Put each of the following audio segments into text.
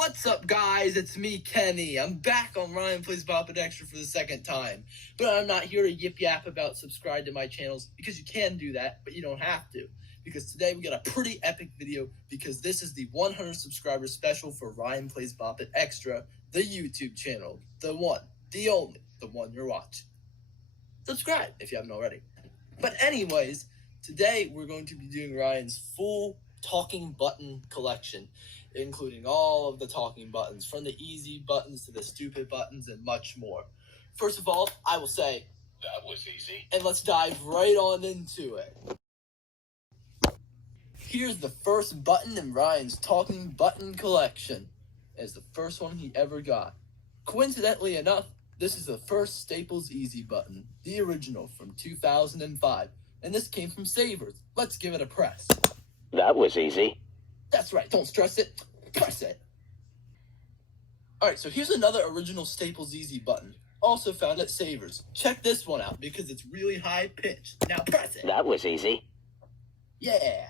What's up, guys? It's me, Kenny. I'm back on Ryan Plays Bop It Extra for the second time. But I'm not here to yip-yap about subscribe to my channels, because you can do that, but you don't have to. Because today we got a pretty epic video, because this is the 100 subscriber special for Ryan Plays Bop It Extra, the YouTube channel. The one, the only, the one you're watching. Subscribe if you haven't already. But anyways, today we're going to be doing Ryan's full talking button collection, including all of the talking buttons, from the easy buttons to the stupid buttons and much more. First of all, I will say, that was easy. And let's dive right on into it. Here's the first button in Ryan's talking button collection. It's the first one he ever got. Coincidentally enough, this is the first Staples Easy button, the original from 2005. And this came from Savers. Let's give it a press. That was easy. That's right, don't stress it, press it. Alright, so here's another original Staples Easy button, also found at Savers. Check this one out, because it's really high pitched. Now press it. That was easy. Yeah.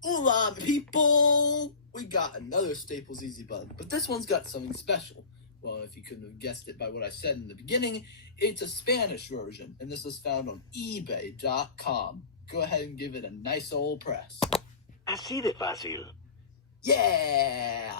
Hola, people! We got another Staples Easy button, but this one's got something special. Well, if you couldn't have guessed it by what I said in the beginning, it's a Spanish version, and this is found on eBay.com. Go ahead and give it a nice old press. Así de fácil. Yeah!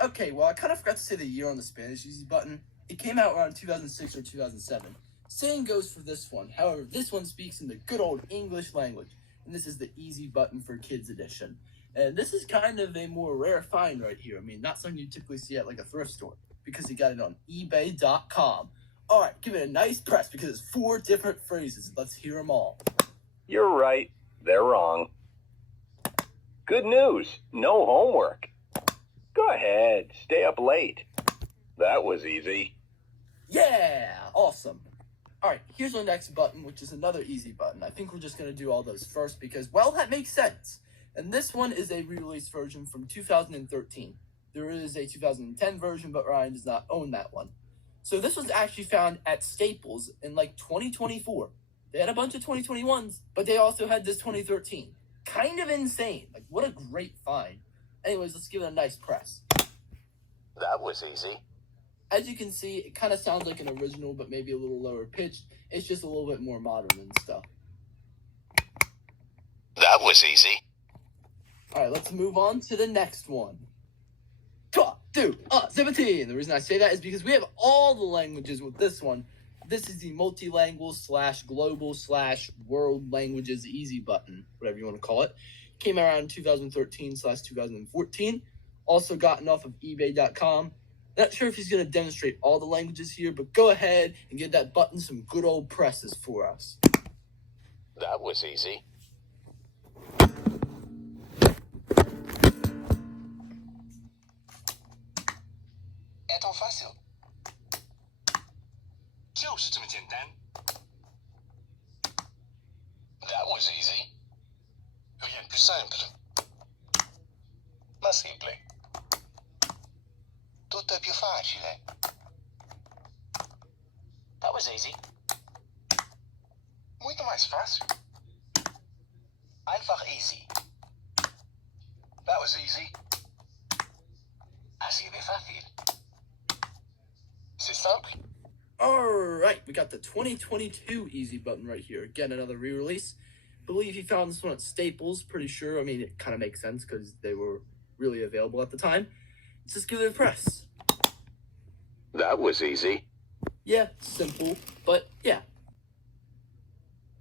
Okay, well, I kind of forgot to say the year on the Spanish Easy button. It came out around 2006 or 2007. Same goes for this one. However, this one speaks in the good old English language, and this is the Easy Button for Kids edition. And this is kind of a more rare find right here. I mean, not something you typically see at like a thrift store, because you got it on eBay.com. All right, give it a nice press, because it's 4 different phrases. Let's hear them all. You're right. They're wrong. Good news. No homework. Go ahead. Stay up late. That was easy. Yeah, awesome. All right, here's our next button, which is another easy button. I think we're just going to do all those first because, well, that makes sense. And this one is a re-release version from 2013. There is a 2010 version, but Ryan does not own that one. So this was actually found at Staples in like 2024. They had a bunch of 2021s, but they also had this 2013. Kind of insane. Like, what a great find. Anyways, let's give it a nice press. That was easy. As you can see, it kind of sounds like an original, but maybe a little lower pitched. It's just a little bit more modern and stuff. That was easy. All right, let's move on to the next one. 17. The reason I say that is because we have all the languages with this one. This is the multilingual / global / world languages easy button, whatever you want to call it. Came around 2013 / 2014. Also gotten off of eBay.com. Not sure if he's going to demonstrate all the languages here, but go ahead and give that button some good old presses for us. That was easy. É tão fácil. 就是这么简单。That was easy. Rien de plus simple. Mais simple. Tutto è più facile. That was easy. Muito mais fácil. Einfach easy. That was easy. Así de fácil. C'est simple. Alright, we got the 2022 easy button right here. Again, another re-release. Believe he found this one at Staples, pretty sure. I mean, it kind of makes sense because they were really available at the time. Let's just give it a press. That was easy. Yeah, simple, but yeah.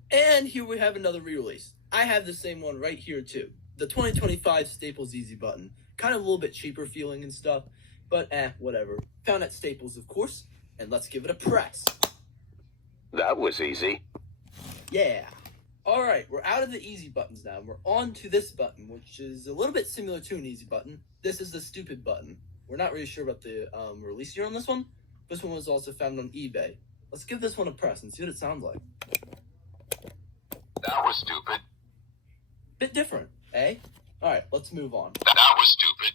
And here we have another re-release. I have the same one right here too. The 2025 Staples Easy button. Kind of a little bit cheaper feeling and stuff, but whatever. Found at Staples, of course. And let's give it a press. That was easy. Yeah. All right, we're out of the easy buttons now. We're on to this button, which is a little bit similar to an easy button. This is the stupid button. We're not really sure about the release year on this one. This one was also found on eBay. Let's give this one a press and see what it sounds like. That was stupid. Bit different, eh? All right, let's move on. That was stupid.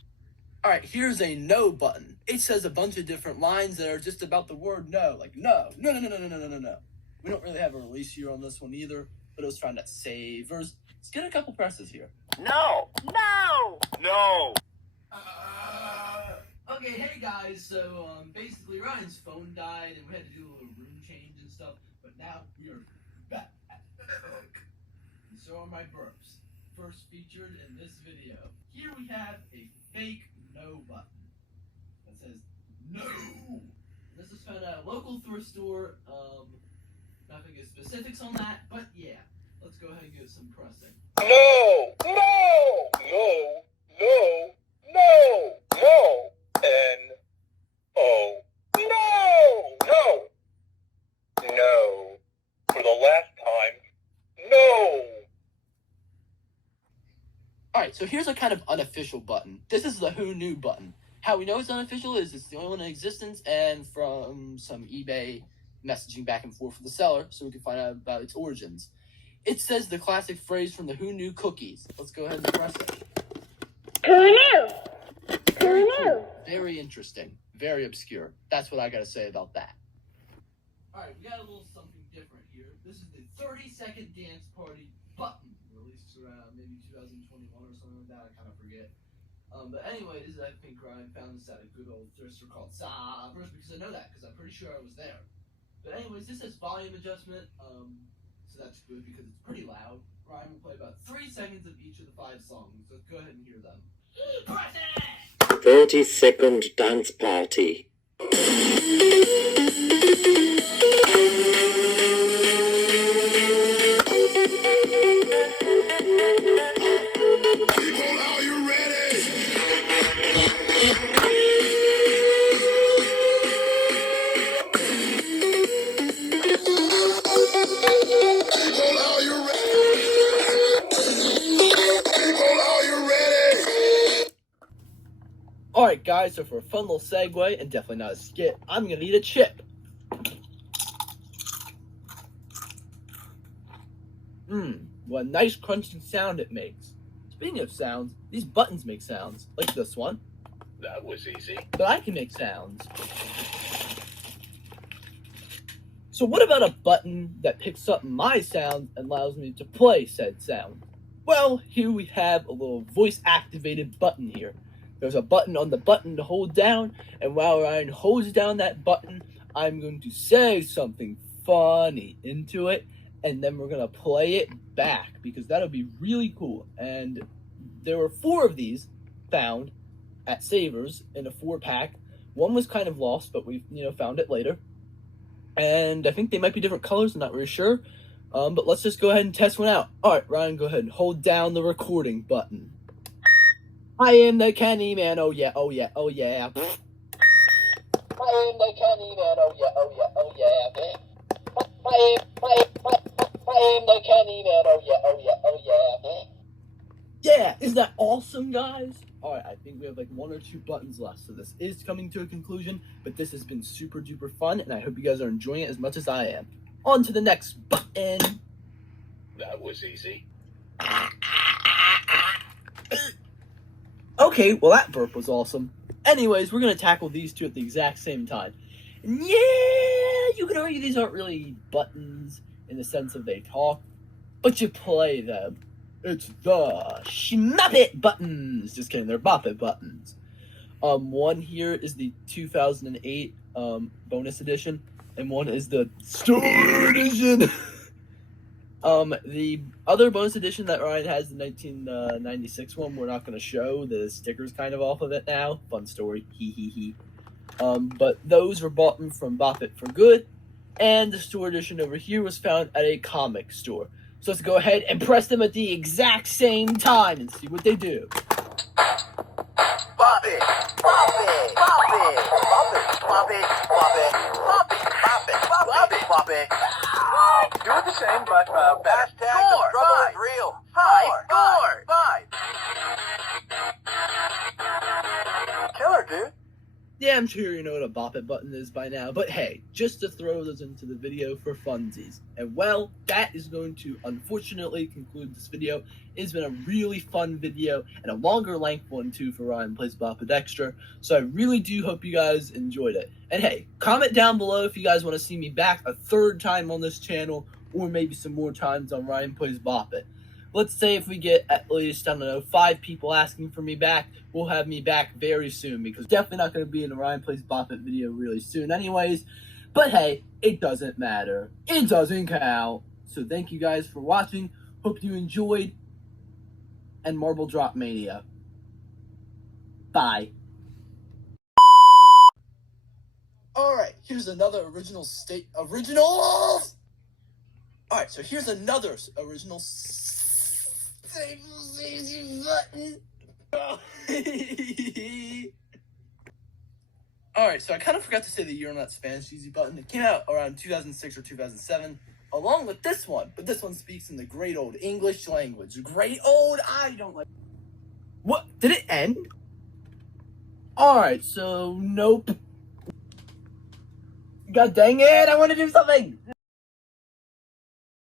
All right, here's a no button. It says a bunch of different lines that are just about the word no. Like no. We don't really have a release year on this one either, but it was found at Savers. Let's get a couple presses here. No. No. No. Okay, hey guys, so basically Ryan's phone died and we had to do a little room change and stuff, but now we are back. And so are my burps, first featured in this video. Here we have a fake no button that says no. This is found at a local thrift store. Not gonna give specifics on that, but yeah, let's go ahead and give it some pressing. No, no, no, no, no, no, N-O, no, no, no, for the last time, no. Alright, so here's a kind of unofficial button. This is the Who Knew button. How we know it's unofficial is it's the only one in existence, and from some eBay messaging back and forth with the seller, so we can find out about its origins. It says the classic phrase from the Who Knew cookies. Let's go ahead and press it. Who knew? Very Who knew? cool, very interesting, very obscure. That's what I gotta say about that. Alright, we got a little something different here. This is the 30-second dance party button, released around maybe 2021 or something like that, I kind of forget. But anyways, I think Ryan found this at a good old thrift store called Sabres, because I know that, because I'm pretty sure I was there. But anyways, this has volume adjustment, so that's good because it's pretty loud. Ryan will play about 3 seconds of each of the 5 songs, so go ahead and hear them. Press it! 30-second dance party. People, are you ready? People, are you ready? People, are you ready? Alright guys, so for a fun little segue, and definitely not a skit, I'm gonna eat a chip. What a nice crunching sound it makes. Speaking of sounds, these buttons make sounds, like this one. That was easy. But I can make sounds. So what about a button that picks up my sound and allows me to play said sound? Well, here we have a little voice-activated button here. There's a button on the button to hold down, and while Ryan holds down that button, I'm going to say something funny into it, and then we're going to play it back, because that'll be really cool. And there were 4 of these found at Savers in a 4-pack. One was kind of lost, but we found it later. And I think they might be different colors, I'm not really sure. But let's just go ahead and test one out. Alright, Ryan, go ahead and hold down the recording button. I am the Kenny Man, oh yeah, oh yeah, oh yeah. I am the Kenny Man, oh yeah, oh yeah, oh yeah. I am the Kenny Man, oh yeah, oh yeah, oh yeah. Yeah, isn't that awesome, guys? Alright, I think we have like 1 or 2 buttons left, so this is coming to a conclusion, but this has been super duper fun, and I hope you guys are enjoying it as much as I am. On to the next button. That was easy. Okay, well that burp was awesome. Anyways, we're gonna tackle these 2 at the exact same time. And yeah, you can argue these aren't really buttons in the sense of they talk, but you play them. It's the Schmuppet buttons. Just kidding, they're Bop It buttons. One here is the 2008 bonus edition, and one is the Store edition. The other bonus edition that Ryan has, the 1996 one, we're not going to show. The sticker's kind of off of it now. Fun story, hee hee hee. But those were bought from Bop It for good, and the Store edition over here was found at a comic store. So let's go ahead and press them at the exact same time and see what they do. Bop it, bop it, bop it, bop it, bop it, bop it, bop it, bop it, bop it, bop it. Do it the same, but hashtag the struggle is real. Hi, score. Killer, dude. Yeah, I'm sure you know what a Bop It button is by now, but hey, just to throw those into the video for funsies. And well, that is going to unfortunately conclude this video. It's been a really fun video, and a longer length one too for Ryan Plays Bop It Extra, so I really do hope you guys enjoyed it. And hey, comment down below if you guys want to see me back a 3rd time on this channel, or maybe some more times on Ryan Plays Bop It. let's say if we get at least, I don't know, 5 people asking for me back, we'll have me back very soon, because definitely not going to be in a Ryan Plays Bop It video really soon anyways. But hey, it doesn't matter. It doesn't count. So thank you guys for watching. Hope you enjoyed. And Marble Drop Mania. Bye. Alright, here's another original. Alright, so here's another original button. Alright, so I kind of forgot to say the year on that Spanish Easy button. It came out around 2006 or 2007, along with this one. But this one speaks in the great old English language. Great old, I don't like... What? Did it end? Alright, so nope. God dang it, I want to do something!